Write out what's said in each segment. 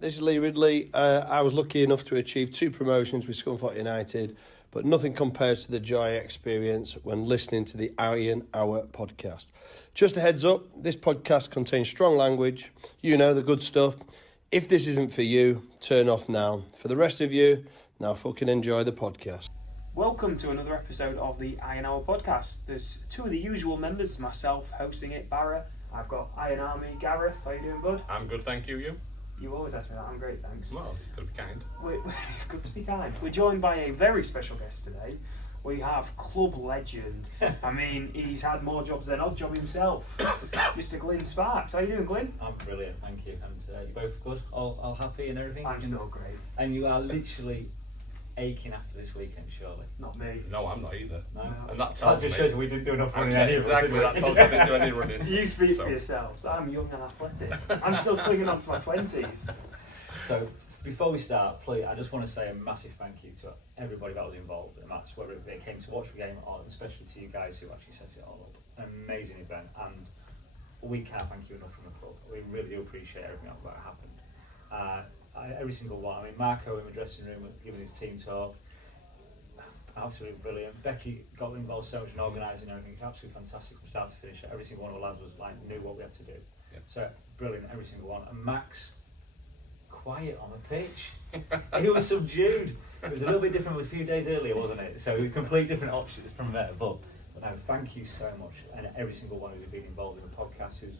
This is Lee Ridley. I was lucky enough to achieve 2 promotions with Scunthorpe United, but nothing compares to the joy I experience when listening to the Iron Hour podcast. Just a heads up, this podcast contains strong language. You know, the good stuff. If this isn't for you, turn off now. For the rest of you, now fucking enjoy the podcast. Welcome to another episode of the Iron Hour podcast. There's 2 of the usual members, myself hosting it, Barra. I've got Iron Army, Gareth. How you doing, bud? I'm good, thank you. You? You always ask me that. I'm great, thanks. Well, you've got to be kind. It's good to be kind. We're joined by a very special guest today. We have club legend. I mean, he's had more jobs than odd job himself. Mr. Glyn Sparks. How you doing, Glyn? I'm brilliant, thank you. And you both good? All happy and everything? I'm still great. And you are literally aching after this weekend, surely? Not me. No, I'm not either. No. And that tells That just me... shows we didn't do enough running anyway. Exactly, that tells me I didn't do any running. You speak for yourselves. I'm young and athletic. I'm still clinging on to my 20s. So, before we start, please, I just want to say a massive thank you to everybody that was involved in the match, whether it came to watch the game or especially to you guys who actually set it all up. An amazing event, and we can't thank you enough from the club. We really do appreciate everything that happened. Every single one. I mean, Marco in the dressing room giving his team talk. Absolutely brilliant. Becky got involved so much in organising everything. Absolutely fantastic from start to finish. Every single one of the lads was like knew what we had to do. Yeah. So brilliant, every single one. And Max, quiet on the pitch. He was subdued. It was a little bit different a few days earlier, wasn't it? So it was complete different options from there. But no, thank you so much, and every single one who's been involved in the podcast, who's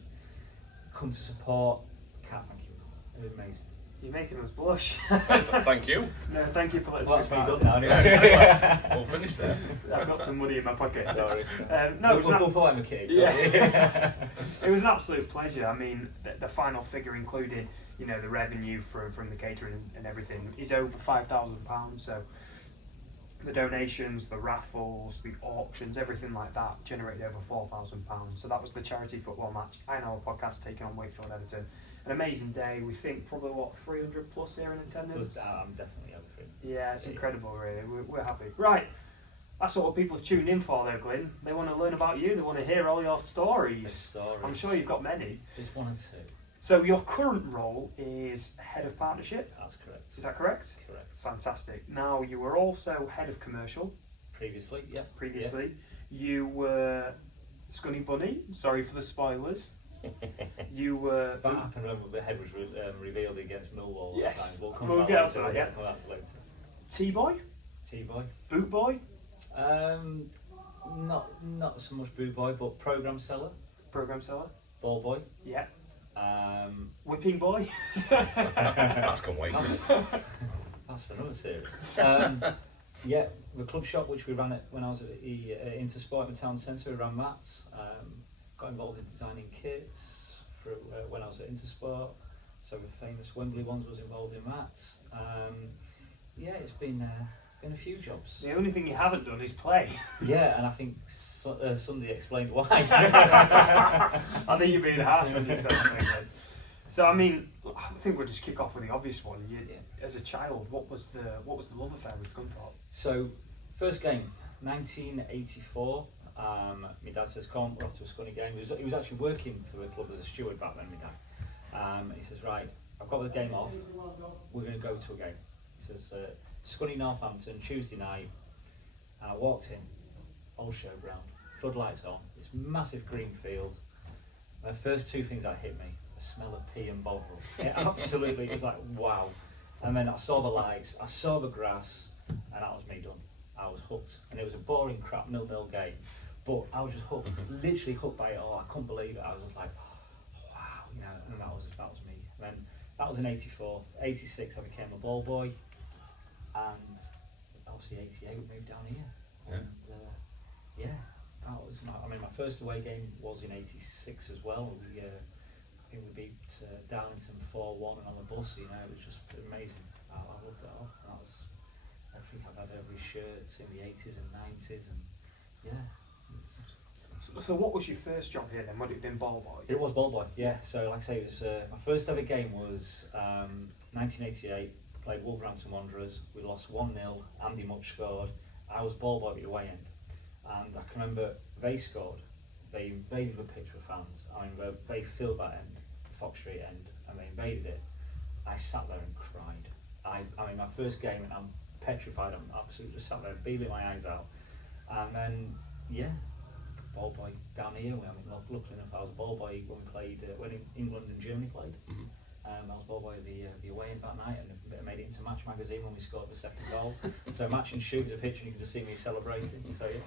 come to support. Can't thank you enough. It was amazing. You're making us blush. Thank you. No, thank you for letting Well, us that's me back. done now anyway. We'll finish there. I've got some money in my pocket. No, we'll put him a kid. Yeah. It was an absolute pleasure. I mean, the final figure included, you know, the revenue from the catering and everything is over £5,000. So the donations, the raffles, the auctions, everything like that generated over £4,000. So that was the charity football match. I know a podcast taking on Wakefield Everton. An amazing day. We think probably 300 plus here in attendance. I'm definitely over it. Yeah, it's incredible, really. We're happy. Right, that's what people have tuned in for, though, Glyn. They want to learn about you. They want to hear all your stories. I'm sure you've got many. Just one or two. So your current role is head of partnership. That's correct. Is that correct? Correct. Fantastic. Now you were also head of commercial. Previously, yeah. Previously, you were Scunny Bunny. Sorry for the spoilers. You were. That happened when the head was revealed against Millwall. Yes. We'll get onto that. Yeah. We'll come later. T-boy. T-boy. Boot boy. Not so much boot boy, but program seller. Program seller. Ball boy. Yeah. Whipping boy. That's gone way. That's for another series. Yeah, the club shop which we ran it when I was at Intersport in the town centre, we ran mats. Got involved in designing kits through when I was at Intersport. So the famous Wembley ones was involved in mats. Yeah, it's been a few jobs. The only thing you haven't done is play. Yeah, and I think Sunday explained why. I think you're being harsh when you said that. So I mean, I think we'll just kick off with the obvious one. As a child, what was the love affair with Scunthorpe? So, first game, 1984. My dad says, "Come on, we're off to a Scunny game." He was actually working for the club as a steward back then. My dad. He says, "Right, I've got the game off. We're going to go to a game." He says, "Scunny Northampton, Tuesday night." And I walked in, old showground, floodlights on, this massive green field. The first 2 things that hit me: the smell of pea and bog. It absolutely, it was like wow. And then I saw the lights, I saw the grass, and that was me done. I was hooked, and it was a boring crap 0-0 game, but I was just hooked, literally hooked by it all. I couldn't believe it. I was just like, oh, wow, you know. And that was me. And then that was in '84. '86, I became a ball boy, and obviously '88 we moved down here. Yeah. And yeah, that was my first away game was in '86 as well. I think we beat Darlington 4-1 and on the bus, you know, it was just amazing. I loved it all. That was everything I've had every shirts in the 80s and 90s, and yeah. So what was your first job here then? Would it have been ball boy? It was ball boy, yeah. So like I say, it was my first ever game was 1988. Played Wolverhampton Wanderers. We lost 1-0. Andy Much scored. I was ball boy at the away end, and I can remember they scored. They invaded the pitch with fans. I mean, they filled that end, the Fox Street end, and they invaded it. I sat there and cried. I mean, my first game, and I'm petrified. I'm absolutely just sat there, beaming my eyes out. And then, yeah, ball boy down here. I mean, luckily enough, I was ball boy when we played, when England and Germany played. I was ball boy of the away end that night, and I made it into Match magazine when we scored the second goal. So Match and Shoot was a picture, and you can just see me celebrating. So yeah.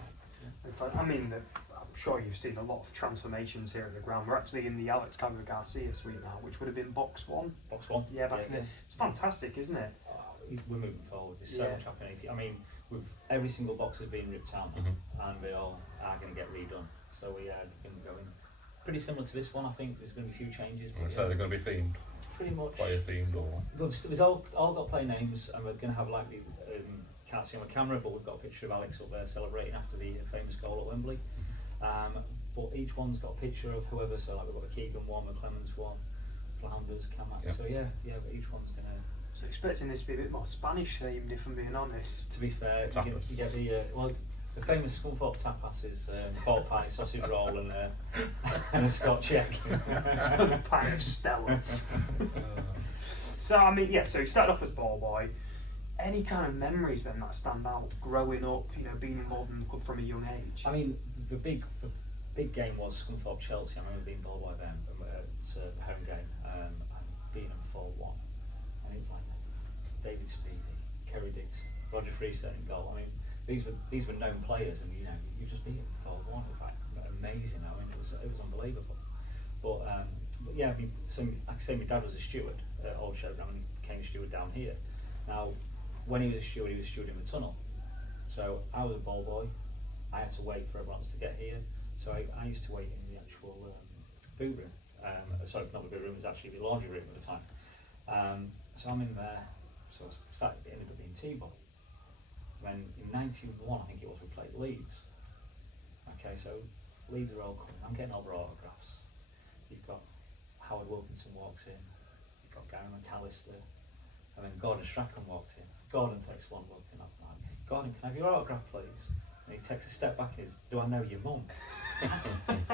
In fact, I mean, I'm sure you've seen a lot of transformations here at the ground. We're actually in the Alex Garcia suite now, which would have been box one. Box one. Yeah, back in the. It's fantastic, isn't it? We're moving forward. There's so much happening. I mean, with every single box has been ripped out, and they all are going to get redone. So we are going to go in pretty similar to this one. I think there's going to be a few changes. So they're going to be themed. Pretty much. Player themed or. We've all got player names, and we're going to have like the can't see on the camera, but we've got a picture of Alex up there celebrating after the famous goal at Wembley. But each one's got a picture of whoever. So like we've got a Keegan one, a Clemens one, Flanders, Kamak. Yep. So yeah, but each one's going to. So expecting this to be a bit more Spanish themed, if I'm being honest. To be fair, you get the famous Scunthorpe tapas is pork pie, sausage roll, and a Scotch egg. And a pint of Stella. So I mean, yeah. So you started off as ball boy. Any kind of memories then that stand out growing up? You know, being involved in the club from a young age. I mean, the big game was Scunthorpe Chelsea. I remember being ball boy then. It's a home game, and beating them 4-1. And it was like David Speedy, Kerry Diggs, Roger Freestone in goal. I mean, these were known players, and you know, you just beat them 4-1. It was like amazing. I mean, it was unbelievable. But yeah, I mean, so like I say, my dad was a steward at Old Showground, and he became a steward down here. Now, when he was a steward in the tunnel. So I was a ball boy. I had to wait for everyone else to get here. So I used to wait in the actual boot room. Sorry, not the boot room. It was actually the laundry room at the time. So I'm in there. So I ended up being T-ball. When in '91, I think it was, we played Leeds. Okay, so Leeds are all coming. I'm getting all their autographs. You've got Howard Wilkinson walks in. You've got Gary McAllister. And then Gordon Strachan walked in. Gordon takes one look and I'm like, Gordon, can I have your autograph, please? And he takes a step back and says, do I know your mum?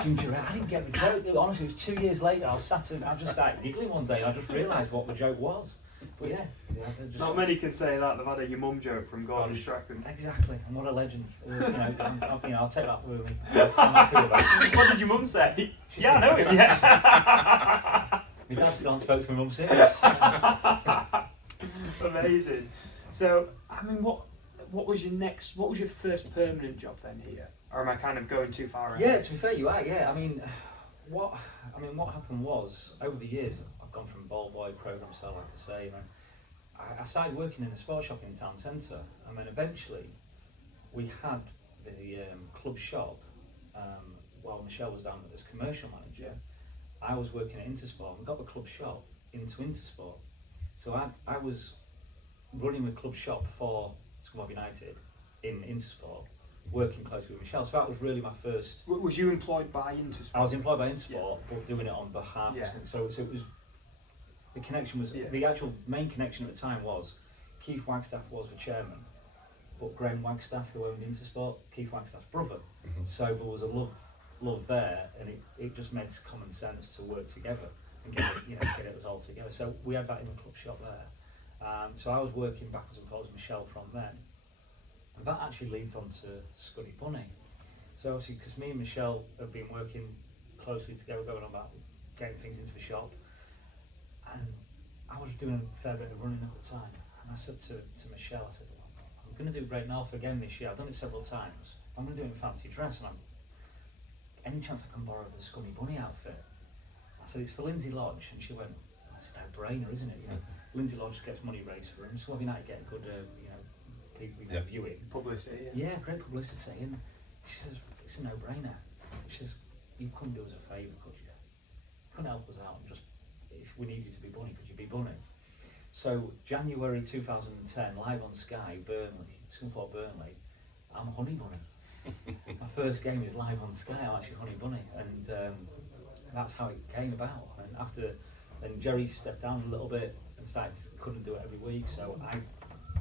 Ginger, I didn't get the joke. Honestly, it was 2 years later. I just started giggling one day and I just realised what the joke was. But yeah. Not many can say that. They've had a your mum joke from Gordon Strachan. Exactly, and what a legend. I'll take that with me. I'm happy with that. What did your mum say? She I know him, yeah. My dad still hasn't spoken to my mum since. Amazing. So, I mean, what was your first permanent job then here? Or am I kind of going too far ahead? Yeah, to be fair, you are. Yeah, I mean, what happened was over the years I've gone from ball boy, program star, like I say, and I started working in a sports shop in the town centre, and then eventually we had the club shop while Michelle was down as commercial manager. I was working at Intersport and got the club shop into Intersport. So I was running the club shop for Scunthorpe United in Intersport, working closely with Michelle. So that was really my first. Was you employed by Intersport? I was employed by Intersport, but doing it on behalf of Scunthorpe. So it was, the connection was, the actual main connection at the time was, Keith Wagstaff was the chairman, but Graham Wagstaff, who owned Intersport, Keith Wagstaff's brother. So there was a love there, and it just made common sense to work together and get it all together. So we had that in the club shop there. So I was working backwards and forwards with Michelle from then. And that actually leads on to Scunny Bunny. So obviously, because me and Michelle have been working closely together, going on about getting things into the shop, and I was doing a fair bit of running at the time. And I said to Michelle, I said, well, I'm going to do Great North again this year. I've done it several times. I'm going to do it in fancy dress, and any chance I can borrow the Scunny Bunny outfit? I said, it's for Lindsay Lodge, and she went, that's a no-brainer, isn't it? You know, Lindsay Lodge gets money raised for him, so why not get good, people view it. Publicity, Yeah, great publicity. And she says, it's a no-brainer. She says, you couldn't do us a favour, could you? Couldn't help us out, and just, if we need you to be Bunny, could you be Bunny? So, January 2010, live on Sky, Burnley, Scunthorpe Burnley, I'm Hunny Bunny. My first game is live on Sky, I'm actually Hunny Bunny, and that's how it came about. And then Jerry stepped down a little bit and couldn't do it every week, so I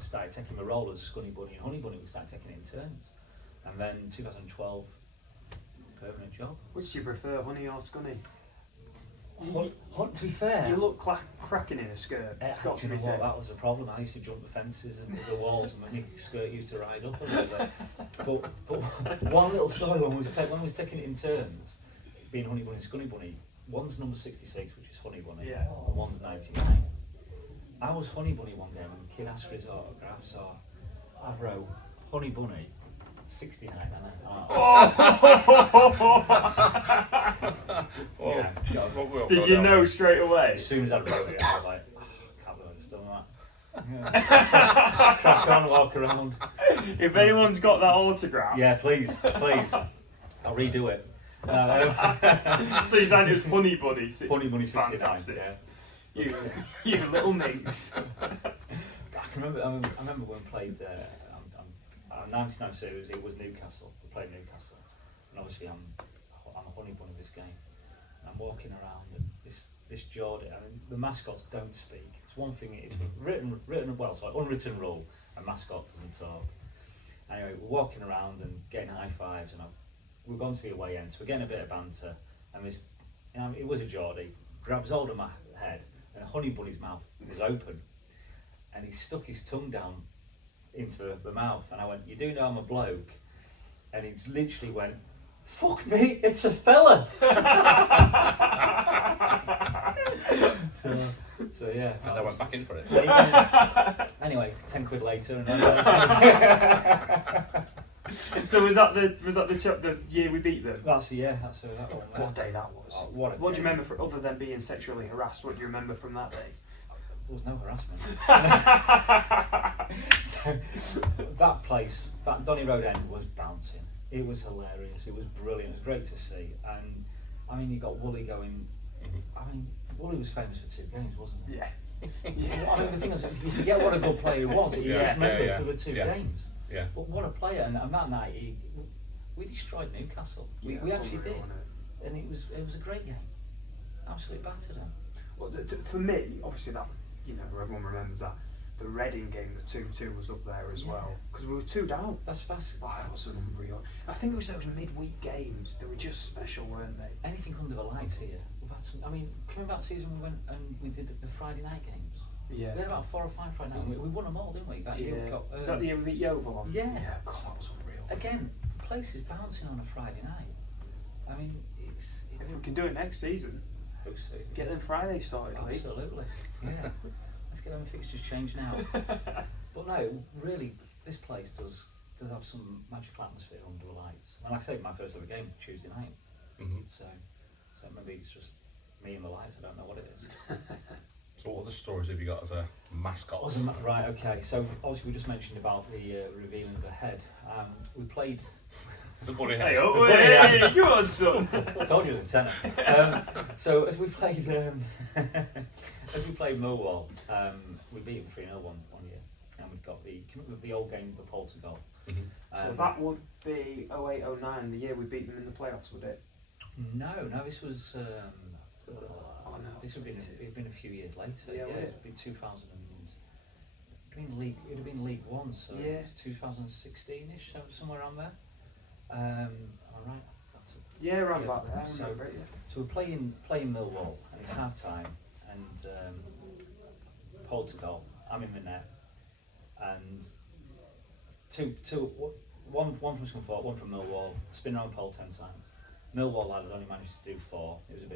started taking my role as Scunny Bunny and Hunny Bunny. We started taking it in turns, and then 2012, permanent job. Which do you prefer, Hunny or Scunny? To be fair, You look cracking in a skirt. It's got to you be know what, said. that was a problem. I used to jump the fences and the walls, and my skirt used to ride up a little bit. But one little story when we was taking it in turns, being Hunny Bunny and Scunny Bunny. One's number 66, which is Hunny Bunny, Yeah. and one's 99. I was Hunny Bunny one game, and the kid asked for his autograph, so I wrote Hunny Bunny 69, and yeah, Did you know straight away? as soon as I wrote it, I was like, oh, I can't believe I've just done that. Yeah. Crack on, walk around. If anyone's got that autograph, Yeah, please. I'll redo it. so you said it was Hunny Bunny. Hunny Bunny 69. Fantastic. Yeah. You little minx. I remember when we played. Our 99 series. It was Newcastle. We played Newcastle, and obviously I'm a Hunny Bunny of this game. And I'm walking around, and this Geordie. I mean, the mascots don't speak. It's one thing. It's written well, so unwritten rule. A mascot doesn't talk. Anyway, we're walking around and getting high fives, and we're going to the away end, so we're getting a bit of banter. And this, it was a Geordie, grabs hold of my head, and Hunny Bunny's mouth was open, and he stuck his tongue down into the mouth, and I went, "You do know I'm a bloke?" And he literally went, "Fuck me, it's a fella." so yeah. And I went back in for it. Anyway, 10 quid later, and So was that the year we beat them? that's that one. What day that was? Oh, What do you remember other than being sexually harassed? What do you remember from that day? There was no harassment. So that place, that Donny Road End, was bouncing. It was hilarious. It was brilliant. It was great to see. And I mean, you got Wooly going. I mean, Wooly was famous for 2 games, wasn't he? Yeah. I mean, the thing is, you forget what a good player he was. He just remembered for the 2 Yeah. games. Yeah. But what a player! And that night, we destroyed Newcastle. We actually did, and it was a great game. Absolutely battered them. Well, for me, obviously that, everyone remembers that. The Reading game, the 2-2 was up there as well, because we were 2 down. That's fast. Oh, that was unreal. I think it was those midweek games. They were just special, weren't they? Anything under the lights here. We've had some. I mean, remember that season we went and we did the Friday night games. Yeah. We had about 4 or 5 Friday night. We won them all, didn't we? That year we got, Was that the year we beat Yeovil on? Yeah. God, that was unreal. Again, the place is bouncing on a Friday night. I mean, If we can do it next season, get them Friday started, Lee. Absolutely. Yeah. Let's get them fixtures changed now. But no, really, this place does have some magical atmosphere under the lights. And like I say, my first ever game Tuesday night. So maybe it's just me and the lights. I don't know what it is. So what other stories have you got as a mascot? Right, okay. So obviously we just mentioned about the revealing of the head. We played. The bunny head. Hey, go on, son. I told you it was a tenner. So as we played Millwall, we beat them 3-0 one year, and we've got the old game, the Portugal. So that would be 08-09, the year we beat them in the playoffs, would it? No, this was. This would have been a few years later. Yeah, it would be 2000. It would have been League One, so 2016ish, somewhere around there. Am I right? Around about there. So we're playing Millwall, and it's half time, and Portugal. I'm in the net, and one from Scunthorpe, one from Millwall. Spin around pole 10 times. Millwall lad had only managed to do 4. It was a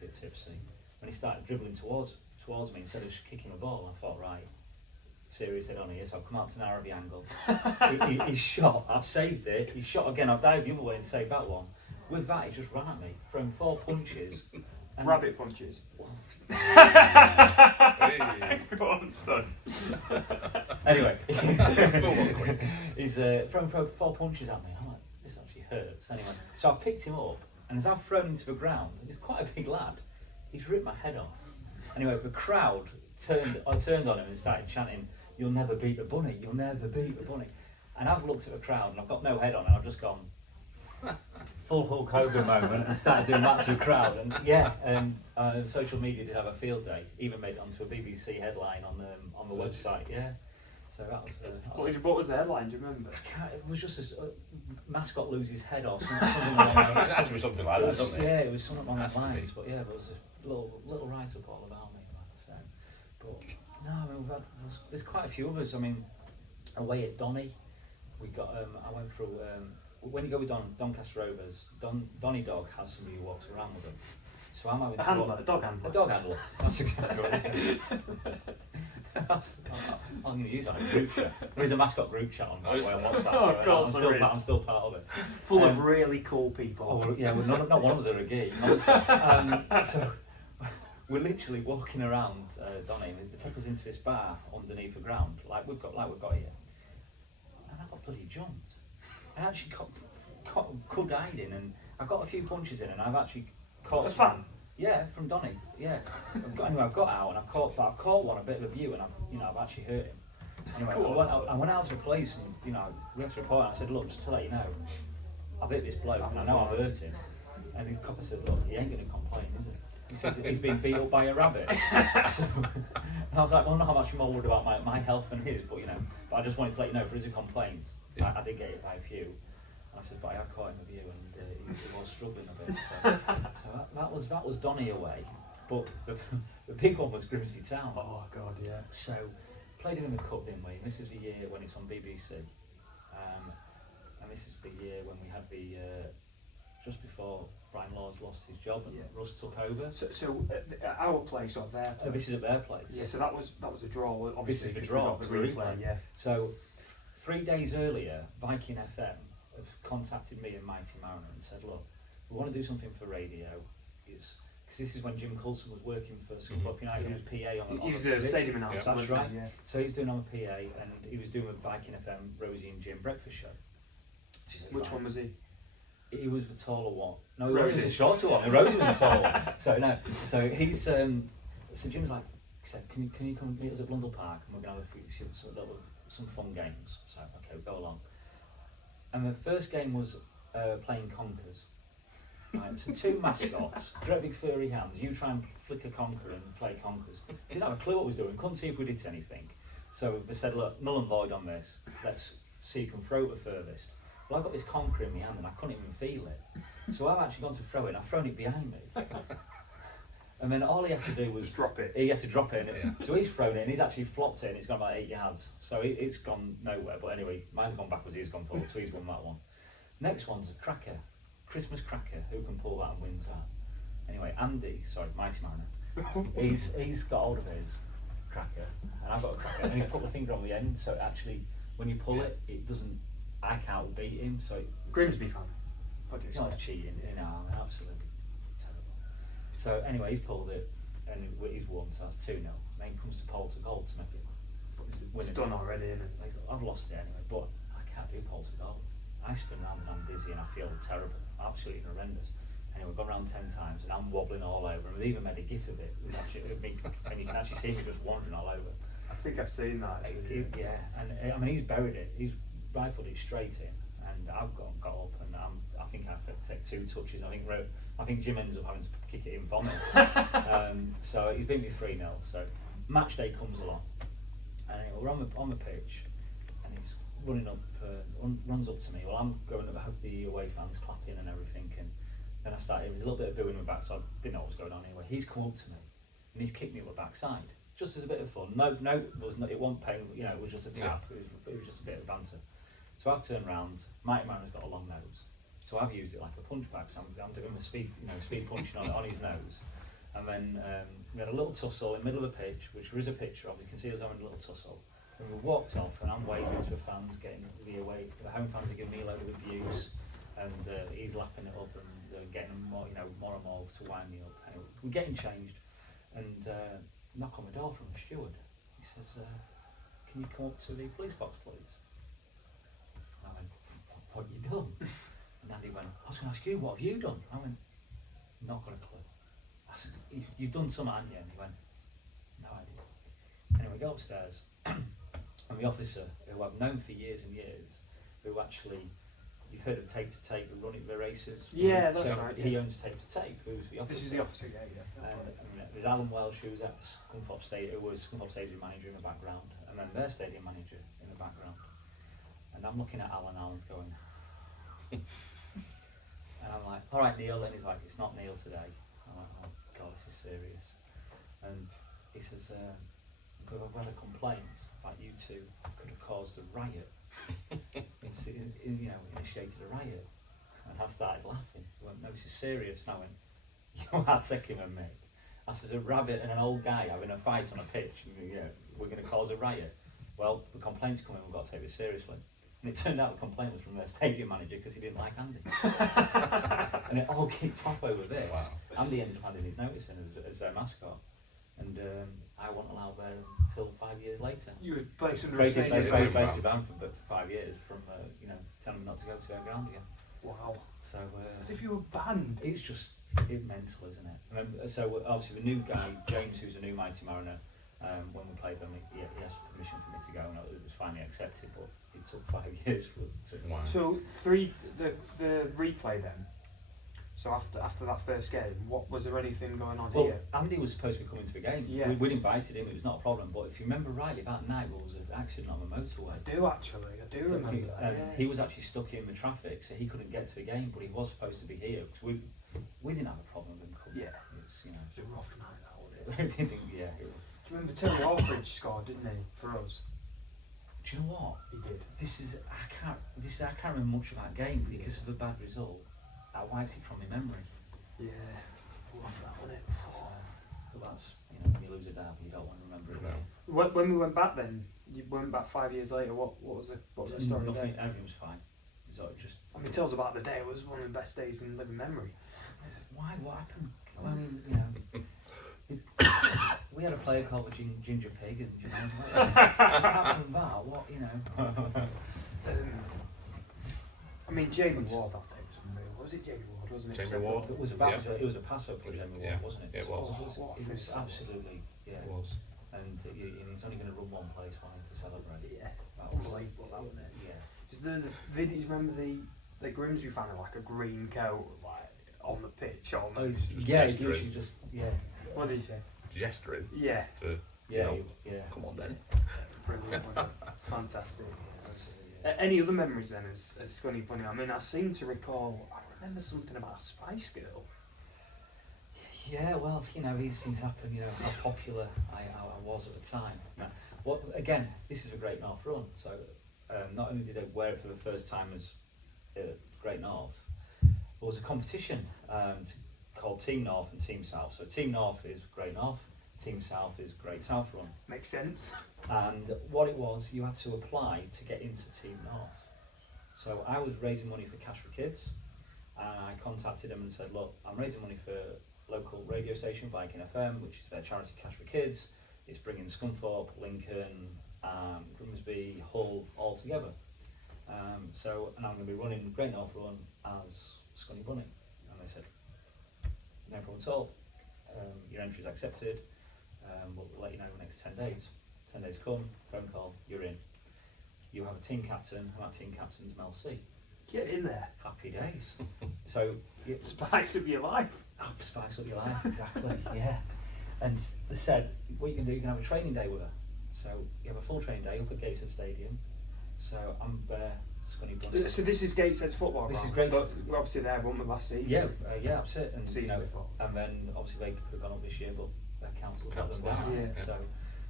bit tipsy. When he started dribbling towards me instead of just kicking the ball, I thought, right, serious head on here, so I've come out to narrow the angle. He shot, I've saved it. He shot again, I've dived the other way and saved that one. With that, he just ran at me, throwing 4 punches. And rabbit punches. Go on, son. Anyway, he's throwing 4 punches at me. I'm like, this actually hurts. Anyway, so I picked him up, and as I've thrown him to the ground, and he's quite a big lad, he's ripped my head off. Anyway, the crowd turned on him and started chanting, "You'll never beat the bunny, you'll never beat the bunny." And I've looked at the crowd and I've got no head on, and I've just gone full Hulk Hogan moment and started doing that to the crowd. And social media did have a field day, even made it onto a BBC headline on the website. Yeah, so that was. What was the headline? Do you remember? It was just a mascot loses head or something like that. It had to be something like that, doesn't it? Yeah, it was something along those lines. But yeah, there was little write-up all about me, like I said. But no, I mean, there's quite a few others. I mean, away at Donny, we got. I went through. When you go with Doncaster Rovers, Donny Dog has somebody who walks around with them. So I'm having a dog handler. A dog handler. That's exactly right. I'm going to use that in a group chat. There is a mascot group chat on WhatsApp. Oh, of course I'm still part of it. Full of really cool people. Oh, yeah, well, not one of us are a gay. So we're literally walking around Donny, and they take us into this bar underneath the ground, like we've got here. And I got bloody jumped. I actually cut hiding, and I got a few punches in, and I've actually caught. That's fun. Yeah, from Donny. Yeah, I've got out, and I've caught one a bit of a view, and I've actually hurt him. Anyway, Cool, I went out to a place, and we had to report. And I said, look, just to let you know, I've hit this bloke, and I know I've hurt him. And the copper says, look, he ain't going to complain, is it? He says he's been beat up by a rabbit. So, and I was like, well, not how much more worried about my health and his, but but I just wanted to let you know, if there is a complaint, I did get it by a few. And I said, but I had caught him a view, and he was struggling a bit. So that was Donny away. But the big one was Grimsby Town. Oh God, yeah. So played him in the cup, didn't we? And this is the year when it's on BBC. And this is the year when we had the just before Brian Laws lost his job and Russ took over. So at our place or their place? This is at their place. Yeah, so that was a draw, obviously. This is the draw, the replay, yeah. So 3 days earlier, Viking FM have contacted me and Mighty Mariner and said, look, we want to do something for radio. Because this is when Jim Coulson was working for Scunthorpe United, he was PA on the He was the stadium announcer. That's right. Yeah. So he's doing on the PA, and he was doing a Viking FM, Rosie and Jim breakfast show. Which one was he? He was the taller one. No, Rosie. he was the shorter one. Rosie was the taller one. So he's so Jim's like, he said, can you come meet us at Blundell Park, and we're gonna have some fun games. So okay, we'll go along. And the first game was playing conkers. Right, so 2 mascots, great big furry hands. You try and flick a conker and play conkers. Didn't have a clue what we was doing. Couldn't see if we did anything. So they said, look, null and void on this. Let's see who can throw it the furthest. Well, I got this conker in my hand and I couldn't even feel it. So I've actually gone to throw it and I've thrown it behind me. And then all he had to do was just drop it. He had to drop it. So he's thrown it and he's actually flopped it and it's gone about 8 yards. So it's gone nowhere. But anyway, mine's gone backwards, he's gone forward. So he's won that one. Next one's a cracker. Christmas cracker. Who can pull that and wins that? Anyway, Mighty Mariner. He's got hold of his cracker and I've got a cracker. And he's put the finger on the end. So actually, when you pull it, it doesn't. I can't beat him, so Grimsby fan. It's not cheating, absolutely terrible. So anyway, he's pulled it and he's won, so that's 2-0. Then he comes to pole to goal to make it. It's done already, isn't it? I've lost it anyway, but I can't do pole to goal. I spin around and I'm dizzy and I feel terrible, absolutely horrendous. Anyway, we've gone around 10 times and I'm wobbling all over, and we've even made a gif of it. And you can actually see me just wandering all over. I think I've seen that. Actually. Yeah, and I mean he's buried it. He's rifled it straight in, and I've got up, and I think I have to take 2 touches. I think Jim ends up having to kick it in for me. So he's beat me 3-0. So match day comes along, and anyway, we're on the pitch, and he's running up, runs up to me. Well, I'm going to have the away fans clapping and everything, and then I started. There was a little bit of booing in the back, so I didn't know what was going on anyway. He's come up to me, and he's kicked me up the backside, just as a bit of fun. No, it wasn't pain. It was just a tap. It was just a bit of banter. So I've turned round. Mighty Mariner's got a long nose, so I've used it like a punch bag. So I'm doing the speed punching on his nose, and then we had a little tussle in the middle of the pitch, which there is a picture of. You can see us having a little tussle. And we walked off, and I'm waving to the fans, getting the home fans are giving me a load of abuse, and he's lapping it up and getting them more and more to wind me up. Anyway, we're getting changed, and knock on the door from the steward. He says, "Can you come up to the police box, please?" I went, what have you done? And Andy went, I was going to ask you, what have you done? I went, not got a clue. I said, you've done something, haven't you? And he went, no idea. Anyway, we go upstairs, and the officer, who I've known for years and years, who actually, you've heard of Tape to Tape, who run it, the races. Yeah, that's so right. He owns Tape to Tape, who's the officer. This is the officer, yeah. And there's Alan Welsh, who was at Scunthorpe Stadium, who was Scunthorpe Stadium manager in the background, and then their stadium manager in the background. And I'm looking at Alan's going, and I'm like, all right, Neil. And he's like, it's not Neil today. I'm like, oh. God, this is serious. And he says, but I've had a complaint that you two could have caused a riot. Initiated a riot. And I started laughing. He went, no, this is serious. And I went, you are taking a mick. I says, a rabbit and an old guy having a fight on a pitch, we're going to cause a riot. Well, the complaint's coming, we've got to take this seriously. And it turned out the complaint was from their stadium manager because he didn't like Andy. And it all kicked off over this. Wow. Andy ended up handing his notice in as their mascot. And I wasn't allowed there until 5 years later. You were placed under a stadium. Based banned for 5 years from, telling them not to go to our ground again. Wow. So, as if you were banned. It's just mental, isn't it? So obviously the new guy, James, who's a new Mighty Mariner, when we played them, he asked for permission for me to go, and it was finally accepted, but it took 5 years for us to... Wow. So the replay then, so after that first game, was there anything going on here? Andy was supposed to be coming to the game. Yeah. We'd invited him, it was not a problem, but if you remember rightly, that night there was an accident on the motorway. I do remember that. Yeah. He was actually stuck in the traffic, so he couldn't get to the game, but he was supposed to be here, because we didn't have a problem with him coming. Yeah. It was a rough night, that wasn't it? Yeah. Do you remember Tony Walbridge scored, didn't he, for us? Do you know what? He did. I can't remember much of that game because of a bad result. I wiped it from my memory. Yeah, rough that, wasn't it? But that's, when you lose a derby, you don't want to remember it. No. When we went back then, you went back 5 years later, what was the story Nothing, there? everything was fine. It was just... tell us about the day. It was one of the best days in living memory. Why? What happened? We had a player called Ginger Pig, and apart from that, what, Jamie Ward that day was unreal. Was it Jamie Ward, wasn't it? Jamie Ward? It was a pass for Jamie Ward, wasn't it? It was. It was absolutely, It was. And he's only going to run one place for him to celebrate. Yeah, that was unbelievable, that wasn't it? Yeah. Because the videos, remember the Grimsby fan in like a green coat, like on the pitch almost. He literally just, What did he say? Gesturing. Yeah. Come on then. Brilliant. Fantastic. Any other memories then as Scunny Bunny? I seem to recall, I remember something about a Spice Girl. Yeah, well, these things happen, how popular I was at the time. Now, again, this is a Great North run, so not only did I wear it for the first time as Great North, there was a competition called Team North and Team South. So Team North is Great North, Team South is Great South Run. Makes sense. And what it was, you had to apply to get into Team North. So I was raising money for Cash for Kids, and I contacted them and said, look, I'm raising money for local radio station, Viking FM, which is their charity Cash for Kids. It's bringing Scunthorpe, Lincoln, Grimsby, Hull all together. And I'm going to be running Great North Run as Scunny Bunny. And they said, no problem at all. Your entry is accepted. We'll let you know in the next 10 days. 10 days come, phone call, you're in. You have a team captain, and that team captain's Mel C. Get in there. Happy days. So spice of your life. Spice up your life, exactly. Yeah. And they said, what you can do, you can have a training day with her. So you have a full training day up at Gateshead Stadium. So I'm there, Scunny Bunny. So this is Gateshead football. This is great. But we're obviously there, weren't we, last season? Yeah, that's it. And and then obviously they could have gone up this year, but their council got them down. Yeah.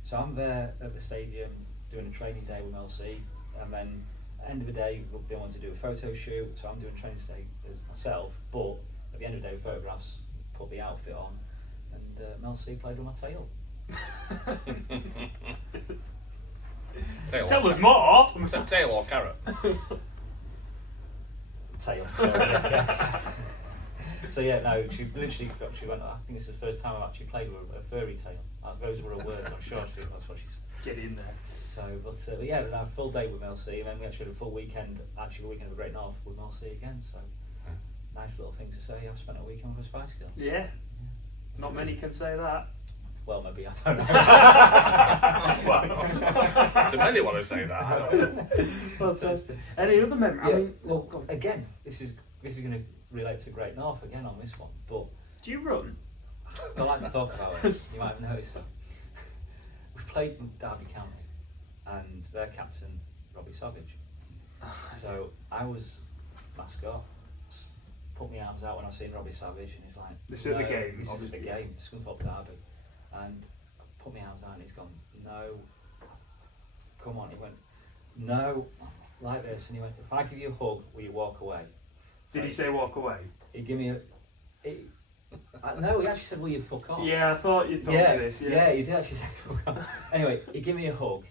So I'm there at the stadium doing a training day with LC, and then at the end of the day they want to do a photo shoot, so I'm doing a training day myself, but at the end of the day photographs, put the outfit on, and Mel C played with my tail. Tell us more! Tail or carrot? Tail. So yeah, no, she went, I think it's the first time I've actually played with a furry tail. Those were her words, I'm sure that's what she's... Get in there. So, but yeah, we had a full day with Mel C, and then we actually had a full weekend, the weekend of a Great North with Mel C again, so nice little thing to say, I've spent a weekend with a Spice Girl. Yeah. Not many can say that. Well, maybe, I don't know. Well, do many want to say that? Fantastic. Any other memory? Yeah, again, this is going to relate to Great North again on this one, but... Do you run? I like to talk about it, you might have noticed. We played Derby County, and their captain, Robbie Savage. So I was mascot, put my arms out when I seen Robbie Savage, and he's like, This is a big game, This is a obviously. big game, Scunthorpe derby. And I put my arms out, and he's gone, no, come on. He went, no, like this. And he went, if I give you a hug, will you walk away? Did he say walk away? He gave me a. No, he actually said, will you fuck off? Yeah, I thought you told me this. Yeah, he did actually say fuck off. Anyway, he gave me a hug,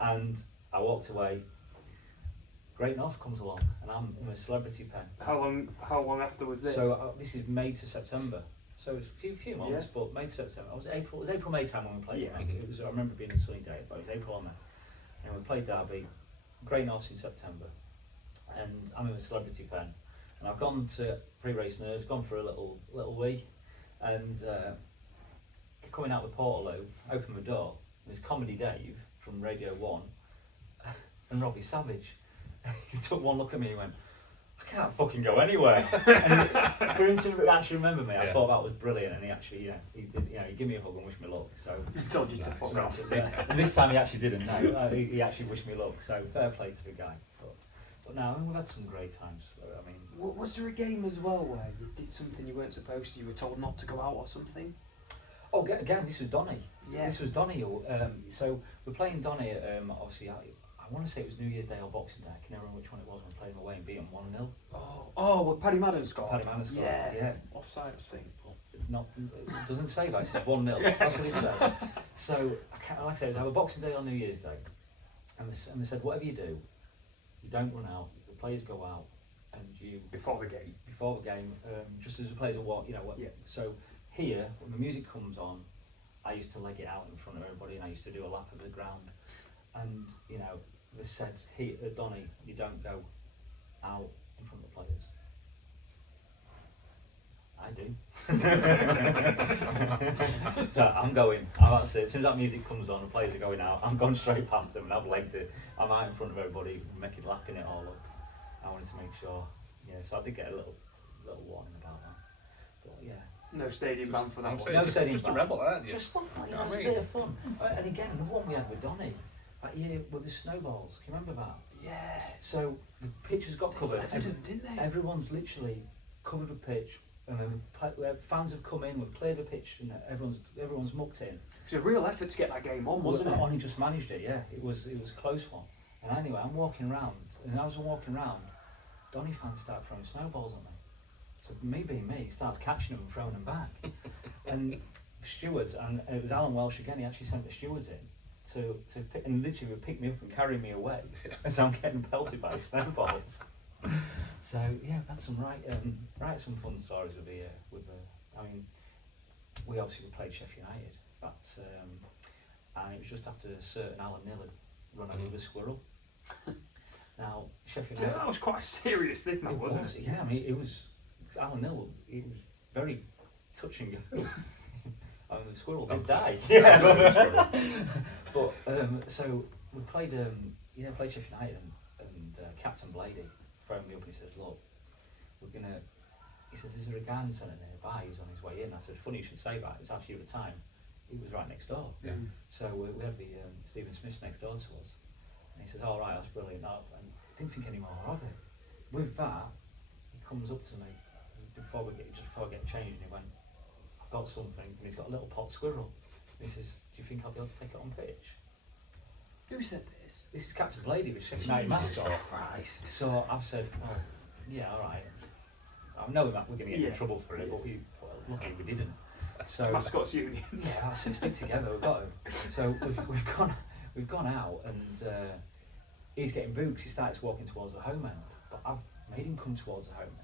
and I walked away. Great North comes along, and I'm in a celebrity pen. How long after was this? So this is May to September. So it's a few months, Yeah. but May to September. It was April, May time when we played. Yeah. It was. I remember being a sunny day, but it was April or May. And we played Derby. Great North's in September, and I'm in a celebrity pen, and I've gone to pre-race nerves, gone for a little wee, and coming out the portaloo, opened the door. And there's Comedy Dave from Radio 1 and Robbie Savage. He took one look at me and went, I can't fucking go anywhere. And for him to actually remember me, I thought that was brilliant. And he actually, he did, he gave me a hug and wished me luck. So He told you to fuck off. and this time he actually didn't. No, he actually wished me luck. So fair play to the guy. But no, I mean, we've had some great times. I mean, Was there a game as well where you did something you weren't supposed to? You were told not to go out or something? oh, again, this was Donny. Yeah. This was Donny. So we're playing Donny. Obviously, I want to say it was New Year's Day or Boxing Day. I can never remember which one it was. When we played them away and beat them 1-0. Oh, well, Paddy Madden scored. Paddy Madden scored, Yeah. yeah. Offside, I think. Not, it doesn't say that, it says 1-0. That's what it says. So, like I said, we have a Boxing Day on New Year's Day, and they said, whatever you do, you don't run out. The players go out, and you Before the game. just as the players are walk, what. Yeah. So here, when the music comes on, I used to leg it out in front of everybody, and I used to do a lap of the ground, and they said, here, Donny, you don't go out in front of the players. I do. So I'm going. That's it. As soon as that music comes on, the players are going out. I'm going straight past them, and I've legged it. I'm out in front of everybody, making lapping it all up. I wanted to make sure. Yeah, so I did get a little warning about that. But yeah. No stadium ban for that one. No stadium just a ban. rebel, aren't you? Just fun, You know it's what I a mean? bit of fun. And again, another one we had with Donny, that year with the snowballs. Can you remember that? Yeah. So the pitch has got covered. Evident, didn't they? Everyone's literally covered the pitch, and then fans have come in, we've cleared the pitch, and everyone's mucked in. It was a real effort to get that game on, wasn't it? Only just managed it, yeah. It was a close one. And anyway, I'm walking around, and as I'm walking around, Donny fans start throwing snowballs at me. So me being me, he starts catching them and throwing them back. And stewards, and it was Alan Welsh again, he actually sent the stewards in to pick, and literally would pick me up and carry me away as I'm getting pelted by snowballs. So yeah, I've had some some fun stories with I mean, we obviously played Sheffield United, but and it was just after a certain Alan Neil had run over the squirrel. Now Sheffield Yeah, United, that was quite a serious thing, that wasn't it? yeah, I mean it was Alan Neil. It was very touch and go. I mean, the squirrel did die. Yeah, but so we played played Sheffield United, and Captain Blady phoned me up and he says, look, he says, is there a garden centre nearby? He was on his way in. I said, funny you should say that. It was actually at the time, it was right next door. Yeah. So we had the Stephen Smiths next door to us, and he says, all right, that's brilliant. And I didn't think any more of it. With that, he comes up to me before I get changed, and he went, I've got something, and he's got a little pot squirrel. And he says, do you think I'll be able to take it on pitch? Who said this? This is Captain Blady with Sheffield United mascot. Christ. So I've said, oh, yeah, all right. I know we're going to get in trouble for it, but luckily we didn't. So Mascots Union. yeah, that's it. Stick together. We've got him. So we've gone out, and he's getting booed because he starts walking towards the home end. But I've made him come towards the home end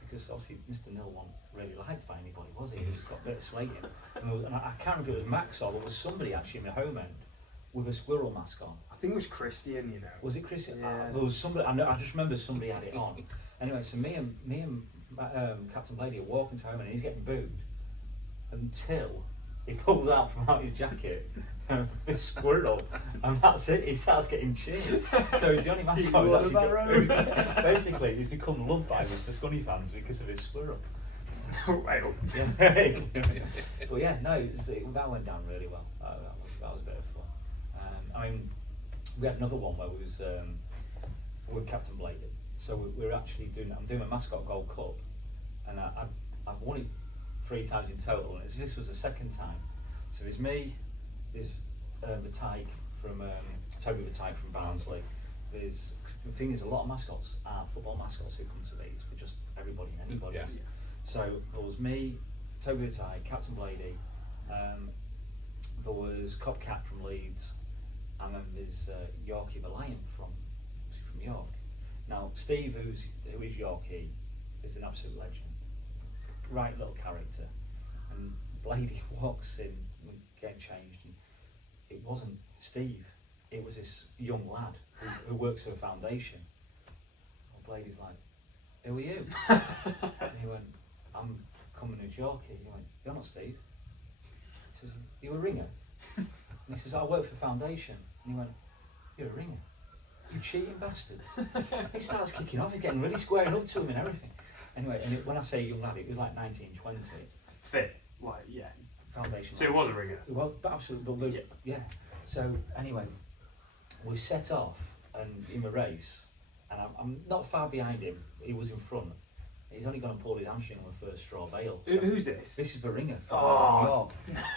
because obviously Mr. Nil wasn't really liked by anybody, was he? He just got a bit of slating. And I can't remember if it was Max or there was somebody actually in the home end with a squirrel mask on. I think it was Christian, you know. Was it Chris? Yeah. There was somebody. I just remember somebody had it on. Anyway, so me and Captain Blady are walking to home, and he's getting booed until he pulls out from out his jacket this squirrel, and that's it. He starts getting cheered. So he's the only mascot who's actually basically he's become loved by the Scunny fans because of his squirrel. Well, Yeah. But yeah, no, that went down really well. That was a bit of fun. I mean, we had another one where we was with Captain Blady. So we're actually I'm doing a mascot Gold Cup, and I've won it 3 times in total, and this was the second time. So there's me, there's the Tyke from Toby the Tyke from Barnsley. There's the thing is, a lot of mascots are football mascots who come to these, but just everybody and anybody. Yeah. So there was me, Toby the Tyke, Captain Blady. There was Copcat from Leeds, and then there's Yorkie the Lion from York. Now Steve, who is Yorkie, is an absolute legend. Right little character, and Blady walks in when the game changed, and it wasn't Steve, it was this young lad who works for a foundation. And Blady's like, "Who are you?" And he went, "I'm coming as Yorkie." He went, "You're not Steve." He says, "You a ringer?" And he says, "I work for the foundation." And he went, "You're a ringer? You cheating bastards." He starts kicking off, he's getting really squaring up to him and everything. Anyway, and when I say young lad, it was like 1920. Fit, like, yeah. Foundation. So it was a ringer? Well, absolutely, yeah. So anyway, we set off and in the race, and I'm not far behind him, he was in front. He's only going to pull his hamstring on the first straw bale. So who's this? This is the ringer from York.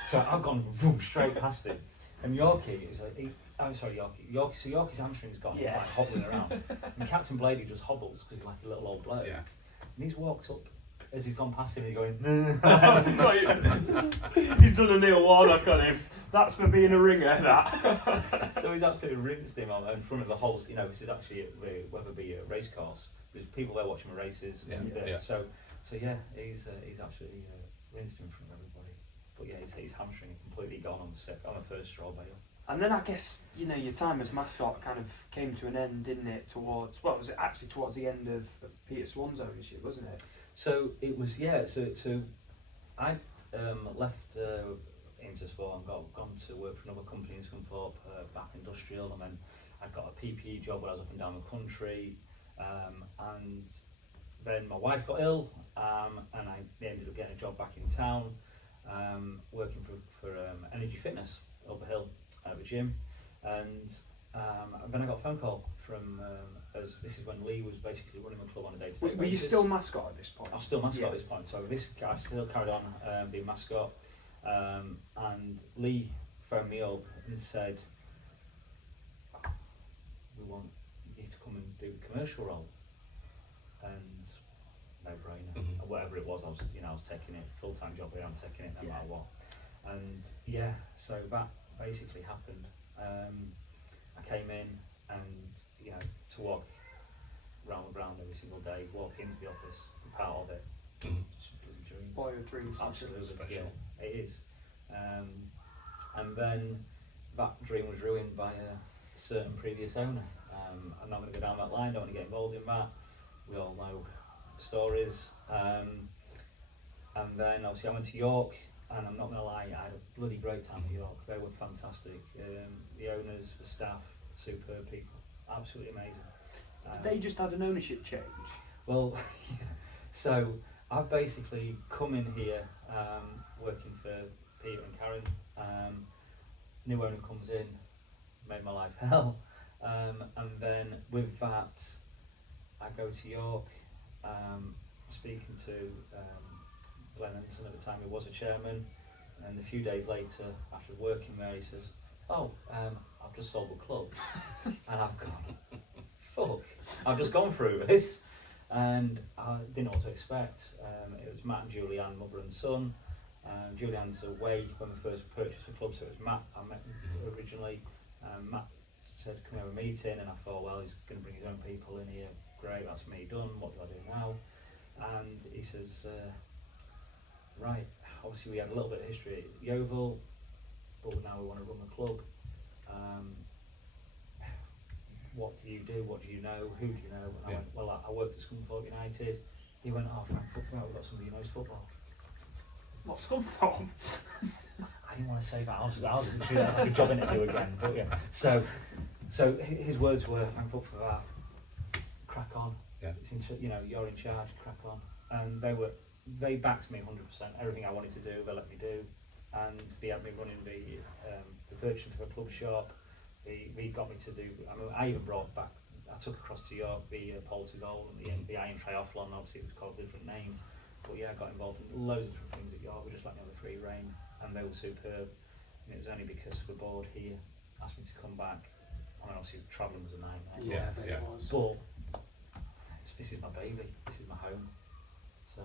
So I've gone vroom, straight past him. And Yorkie is like, I'm sorry, Yorkie. So Yorkie's hamstring's gone, Yeah. he's like hobbling around. And Captain Blady just hobbles because he's like a little old bloke. Yeah. And he's walked up as he's gone past him, he's going, He's done a Neil Warnock on him. That's for being a ringer, that. So he's absolutely rinsed him in front of the whole, this is actually a Wetherby race course. There's people there watching the races. Yeah. And, Yeah. So yeah, he's absolutely rinsed him in front of everybody. But yeah, his hamstring completely gone on the first straw bale. And then I guess, your time as mascot kind of came to an end, didn't it, towards the end of Peter Swan's ownership, wasn't it? So it was, so I left Intersport and gone to work for another company in Scunthorpe, back industrial, and then I got a PPE job where I was up and down the country, and then my wife got ill, and I ended up getting a job back in town, working for Energy Fitness up a hill at the gym, and then I got a phone call from, this is when Lee was basically running the club on a day-to-day basis. Were you still mascot at this point? I was still mascot at this point, so I still carried on being mascot, and Lee phoned me up and said, "We want you to come and do the commercial role," and no brainer. Mm-hmm. And whatever it was, I was taking it, full-time job here, I'm taking it no matter what. And so that basically happened. I came in and to walk round the ground every single day, walk into the office, be part of it. Mhm. It's a bloody dream. Boy of dreams. Absolutely, Special. yeah, it is. And then that dream was ruined by a certain previous owner. I'm not going to go down that line, don't want to get involved in that. We all know stories. And then obviously I went to York, and I'm not going to lie, I had a bloody great time at York. They were fantastic. The owners, the staff, superb people, absolutely amazing. They just had an ownership change. Well, so I've basically come in here working for Peter and Karen. New owner comes in, made my life hell, and then with that, I go to York, speaking to Glyn Sparks at the time, who was a chairman, and a few days later, after working there, he says, "Oh, I've just sold the club," and I've gone, "Fuck, I've just gone through this," and I didn't know what to expect. It was Matt and Julianne, mother and son. Julianne's away when we first purchased the club, so it was Matt I met originally. Matt said, "Come have a meeting," and I thought, well, he's going to bring his own people in here. Great, that's me done. What do I do now? And he says, right, obviously we had a little bit of history at Yeovil, but now we want to run the club. What do you do? What do you know? Who do you know? And I went, well, I worked at Scunthorpe United. He went, "Oh, Frank, we've got somebody who knows football." Not Scunthorpe. I didn't want to say that. I was treat that like a job interview again. But yeah. So his words were, "Thank fuck for that. Crack on. Yeah. It's you're in charge. Crack on." And they backed me 100%. Everything I wanted to do, they let me do. And they had me running the purchasing for a club shop. They got me to do. I even brought back. I took across to York the Pole to Goal, the Iron Triathlon. Obviously, it was called a different name. But yeah, I got involved in loads of different things at York. We just let me have the free rein, and they were superb. And it was only because we're bored here, asked me to come back. I mean, obviously travelling was a nightmare. It was. But this is my baby. This is my home. So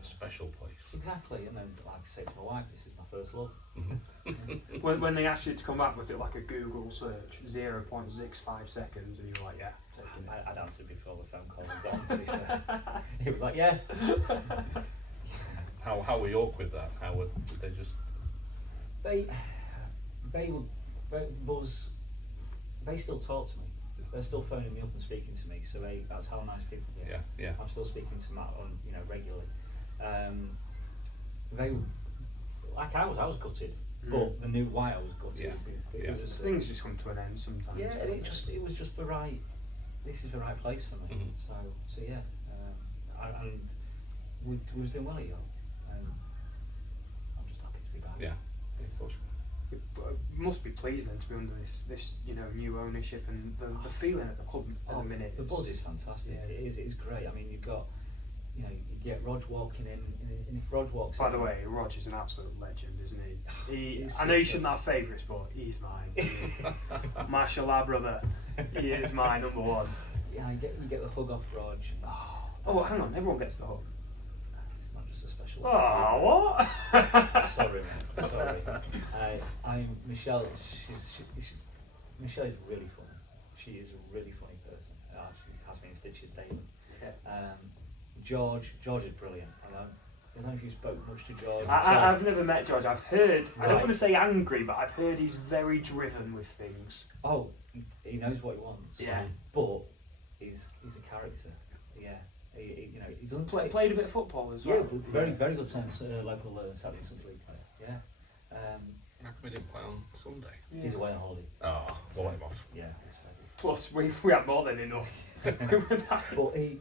A special place. exactly. And then, like I say to my wife, this is my first love. When they asked you to come back, was it like a Google search, 0.65 seconds, and you were like, yeah, taking it? I'd answered before the phone call was gone. To be fair. He was like, yeah. How were York with that? Did they just? They still talk to me. They're still phoning me up and speaking to me. So that's how nice people get. Yeah. I'm still speaking to Matt on, regularly. I was gutted, but they knew why I was gutted. Yeah. Things just come to an end sometimes. Yeah, and it was just the right. This is the right place for me. So yeah, and we was doing well at York. I'm just happy to be back. Yeah. You must be pleased then to be under this new ownership, and the feeling at the club at the minute. The buzz is fantastic. Yeah. It is great. I mean, you've got, you get Rog walking in, and if Rog walks By in, the way, Rog is an absolute legend, isn't he? He's I know you super. shouldn't have favourites, but he's mine. He is. Mashallah, brother. He is my number one. yeah, you get the hug off Rog. Oh, hang on, everyone gets the hug. It's not just a special. Oh, what? Sorry, mate. Sorry. I'm Michelle. Michelle is really funny. She is a really funny person. She has me in stitches daily. Yeah. George is brilliant. I don't know if you spoke much to George. I've never met George. I've heard, I don't Right. want to say angry, but I've heard he's very driven with things. Oh, he knows what he wants. Yeah. But he's a character. Yeah. He doesn't Played a bit of football as well. Yeah, very good sense. Local Saturday Sunday League player. Yeah. How come he didn't play on Sunday? Yeah. He's away on holiday. Oh, we'll let him off. Yeah. It's fair. Plus, we had more than enough. But he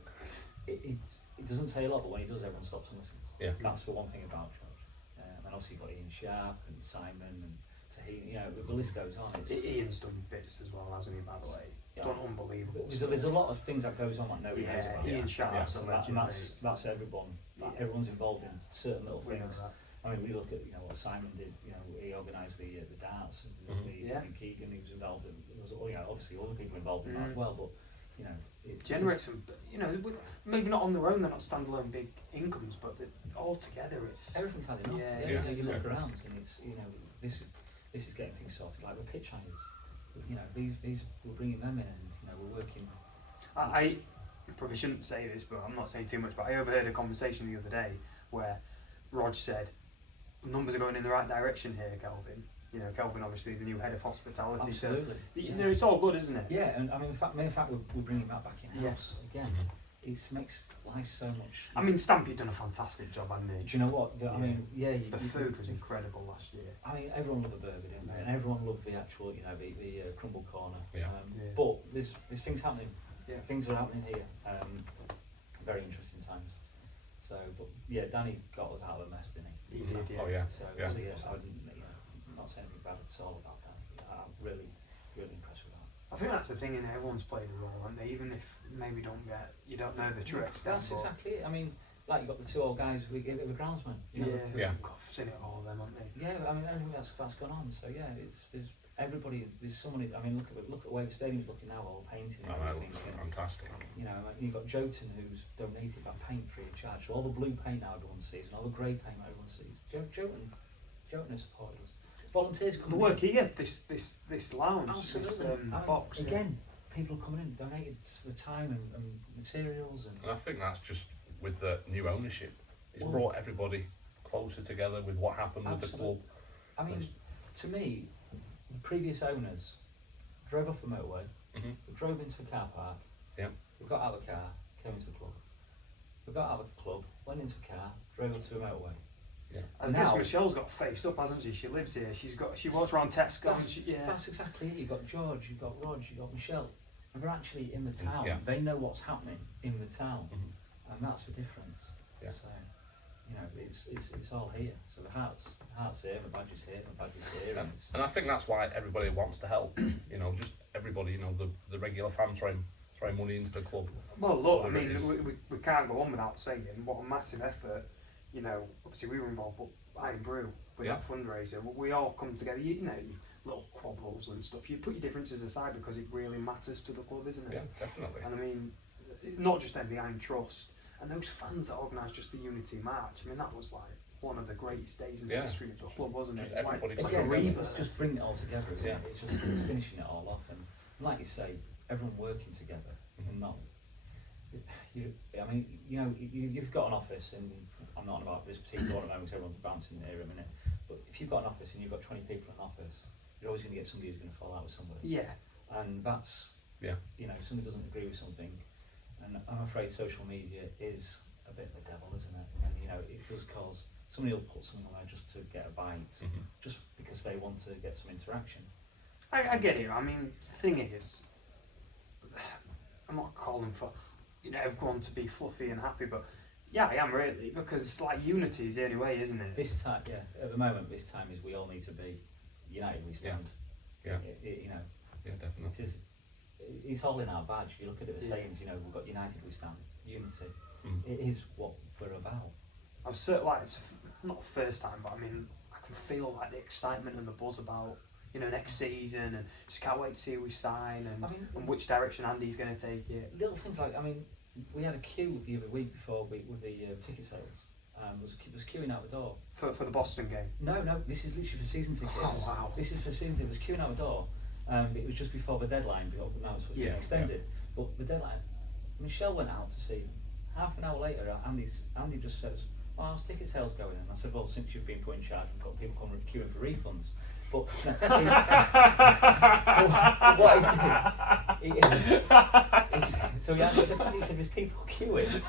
doesn't say a lot, but when he does, everyone stops and listens. Yeah. That's the one thing about George. And obviously you've got Ian Sharp and Simon and Tahini, the list goes on. Ian's done bits as well, hasn't he, by the way? Yeah. Done unbelievable There's a lot of things that goes on that nobody knows about. Ian Sharp's a And legend, that's everyone. Yeah. Everyone's involved in certain little We know things. that. I mean, we look at what Simon did. He organised the darts and Yeah. Keegan. He was involved in. There was obviously other people involved in that as well. But it Generates some, maybe not on their own. They're not standalone big incomes, but all together, it's everything's had enough. Yeah, So you look yeah. around and it's this is getting things sorted. Like with pitch hires, these we're bringing them in and we're working. I probably shouldn't say this, but I'm not saying too much. But I overheard a conversation the other day where Rog said, "Numbers are going in the right direction here, Kelvin." Kelvin, obviously the new head of hospitality. Absolutely. So it's all good, isn't it? Yeah, and I mean, in fact, we're bringing that back in house again. It makes life so much. I mean, Stampy done a fantastic job, hasn't he? Do you know what? I mean, The food was incredible last year. I mean, everyone loved the burger, didn't they? And everyone loved the actual, the crumble corner. Yeah. But there's things happening. Yeah. Things are happening here. Very interesting times. So, but yeah, Danny got us out of the mess, didn't he? He did, yeah. Oh yeah. So Yeah. I wouldn't, I'm not saying anything bad at all about that. I'm really impressed with that. I think that's the thing, and everyone's played a role, haven't they? Even if maybe you don't know the true extent. That's exactly it. I mean, like you've got the two old guys with groundsmen. Yeah. God, I've seen it all of them, haven't they? Yeah, I mean, everything that's gone on. So yeah, there's everybody. There's someone. I mean, look at the way the stadium's looking now, all painting and Oh, that everything. looks fantastic. You've got Jotun who's donated that paint free of charge. So all the blue paint now everyone sees, and all the grey paint now everyone sees. Jotun has supported us. Volunteers The coming work in. he get this lounge, Absolutely. this box. Again, people are coming in, donated the time and materials and. And I think that's just with the new ownership. It's brought everybody closer together with what happened with the club. I mean, to me, the previous owners drove off the motorway, we drove into a car park, we got out of the car, came into the club. We got out of the club, went into a car, drove into a motorway. Yeah. And Now- guess Michelle's got faced up, hasn't she? She lives here. She walks around Tesco. That's exactly it. You've got George, you've got Rog, you've got Michelle. And they're actually in the town. Yeah. They know what's happening in the town. And that's the difference. Yeah. So, it's all here. So the heart's here, the badge is here, the badge is here. And I think that's why everybody wants to help. Just everybody. The regular fans throw money into the club. Well, look, I Whatever mean, it is. we can't go on without saying what a massive effort. You know, obviously we were involved, but Iron Brew with Yeah. that fundraiser, we all come together. You know, little quabbles and stuff. You put your differences aside because it really matters to the club, isn't it? Yeah, definitely. And I mean, not just them, the Iron Trust and those fans that organised just the Unity March. I mean, that was like one of the greatest days in the Yeah. history of the club, wasn't Just it? It's everybody like, together. a Again, rebirth. it's just bringing it all together, isn't it? It's just it's finishing it all off, and like you say, everyone working together and not. I mean, you know, you've got an office, and I'm not on about this particular one at the moment because everyone's bouncing here in a minute. But if you've got an office and you've got 20 people in an office, you're always going to get somebody who's going to fall out with somebody. Yeah. And that's, Yeah. you know, if somebody doesn't agree with something, and I'm afraid social media is a bit of the devil, isn't it? And you know, it does cause somebody will put something on there just to get a bite, just because they want to get some interaction. I get it. I mean, the thing is, I'm not calling for, you know, everyone to be fluffy and happy, but yeah, I am really, because like unity is the only way, isn't it? This time, yeah, at the moment, this time is we all need to be united. We stand. Yeah. You know, Yeah, definitely. it is. It's all in our badge. You look at it, the Yeah. sayings. You know, we've got united. We stand. Unity. Mm. It is what we're about. I'm certain, like, it's not the first time, but I mean, I can feel like the excitement and the buzz about, you know, next season, and just can't wait to see who we sign and, I mean, and which direction Andy's going to take it. little things like, I mean, we had a queue the other week before with the ticket sales. Was queuing out the door. For the Boston game. No, this is literally for season tickets. Oh, wow. This is for season tickets. It was queuing out the door. It was just before the deadline, because now it's Yeah, being extended. But the deadline, Michelle went out to see. Half an hour later, Andy just says, "Oh, how's ticket sales going?" And I said, "Well, since you've been put in charge, we've got people coming queuing for refunds." But what he did, so he said, "There's people queuing."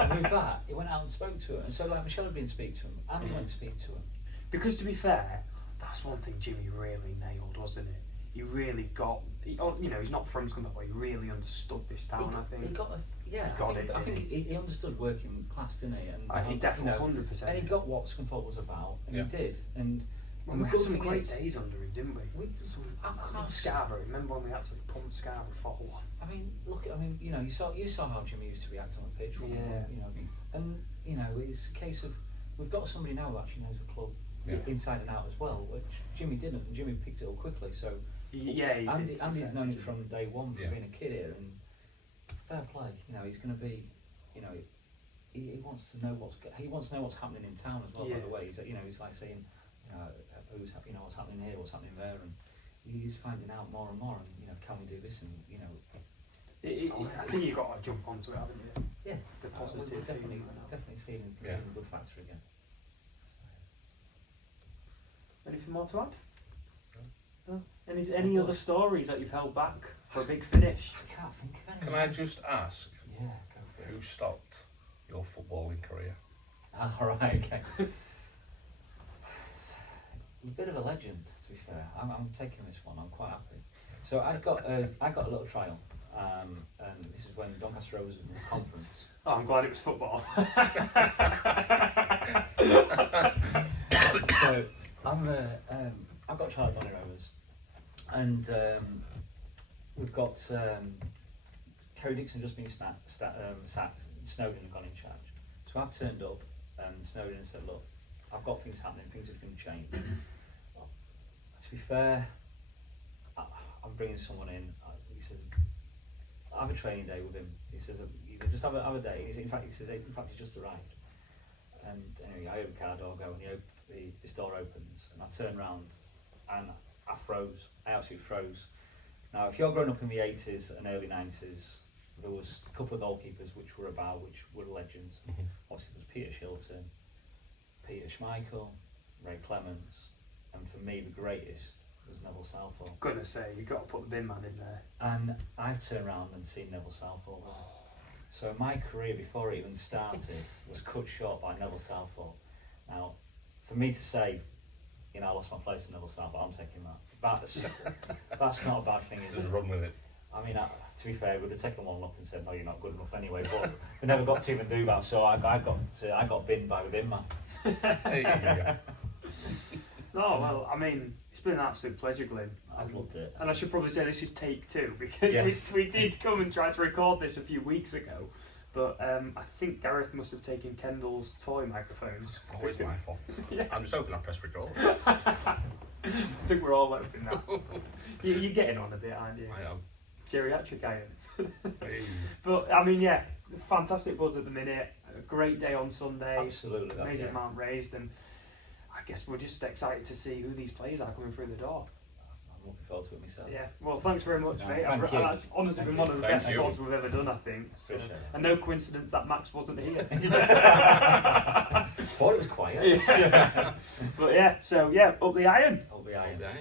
And with that, he went out and spoke to her. And so, like, Michelle had been to speak to him, Andy went to speak to him. Because to be fair, that's one thing Jimmy really nailed, wasn't it? He really got, you know, he's not from Scunthorpe, but he really understood this town, I think. He got He I think he understood working class, didn't he? And He definitely, you know, 100%. and he got what Scunthorpe was about, and Yeah. he did. And Well, we the had good some thing great is- days under him, didn't we? Scarborough, remember when we absolutely pumped Scarborough 4-1? I mean, look. I mean, you know, you saw how Jimmy used to react on the pitch. When Yeah. You know, and you know, it's a case of we've got somebody now who actually knows the club Yeah. inside and out as well, which Jimmy didn't, and Jimmy picked it up quickly. So Yeah, he did. Andy's known it from day one, from Yeah. being a kid here, and fair play. You know, he's going to be, you know, he wants to know what's happening in town as well. Yeah. By the way, he's like saying, what's happening here, what's happening there, and he's finding out more and more. And you know, can we do this? And you know, I think you've got to jump onto it, haven't you? yeah, The positive we're definitely feeling. feeling Yeah. a good factor again. Anything more to add? No. Any other stories that you've held back for a big finish? I can't think of any. Can I just ask, Yeah, go for it. who stopped your footballing career? All right, okay. A bit of a legend, to be fair. I'm taking this one. I'm quite happy. So I got a little trial, and this is when Doncaster Rovers were in the conference. Oh, I'm glad it was football. So I've got a trial at Donny Rovers, and we've got Kerry Dixon just been sacked. Snowden had gone in charge. So I've turned up, and Snowden said, "Look, I've got things happening. Things are going to change." To be fair, I'm bringing someone in. He says, "I have a training day with him." He says, "Just have a day." In fact, he just arrived. And anyway, I open the car door, go, and this door opens, and I turn around, and I froze. I absolutely froze. Now, if you're growing up in the 80s and early 90s, there was a couple of goalkeepers which were legends. Obviously, there was Peter Shilton, Peter Schmeichel, Ray Clements, and for me, the greatest was Neville Southall. Gonna say, you've got to put the bin man in there. And I turned around and seen Neville Southall. So my career before it even started was cut short by Neville Southall. Now, for me to say, you know, I lost my place in Neville Southall, I'm taking that. That's not a bad thing, is Just it? run with it. I mean, to be fair, we'd have taken one look and said, "No, you're not good enough anyway." But we never got to even do that, so I got binned by the bin man. There you go. Oh, well, I mean, it's been an absolute pleasure, Glyn. I've loved it. And I should probably say this is take 2, because Yes. we did come and try to record this a few weeks ago. But I think Gareth must have taken Kendall's toy microphones. Always my fault. Yeah. I'm just hoping I press record. I think we're all hoping that. You're getting on a bit, aren't you? I am. Geriatric iron. Hey. But, I mean, yeah, fantastic buzz at the minute. A great day on Sunday. Absolutely. Amazing amount raised. And I guess we're just excited to see who these players are coming through the door. I'm looking forward to it myself. Yeah, well, thanks very much, No, mate. thank you. That's honestly been one of the Thank best you. pods we've ever done, I think. So, Appreciate it. and no coincidence that Max wasn't here. Thought it was quiet. Yeah. But yeah, so yeah, up the iron. I'll be iron. Down.